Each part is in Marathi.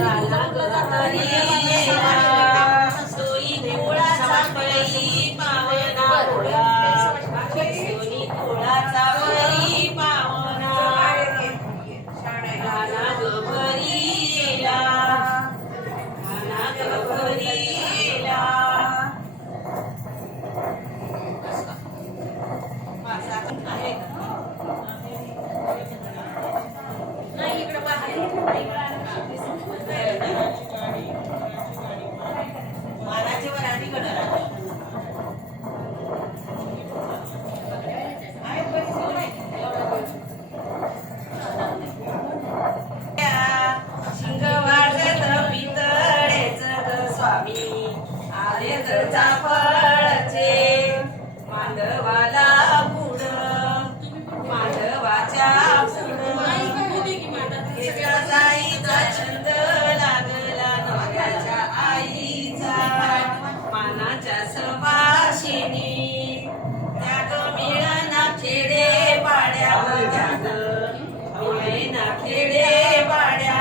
la Mare de Déu. फळचे मांडवाला पुढ मांडवाच्या जाईचा छंद लागला नवऱ्याच्या आईचा मानाच्या सवाशिनी त्याग मिळना खेडे पाड्यावर त्याग मिळेना खेडे पाड्या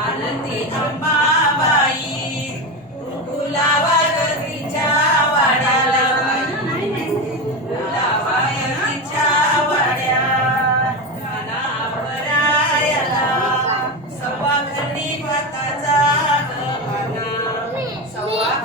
आनंदी अंबा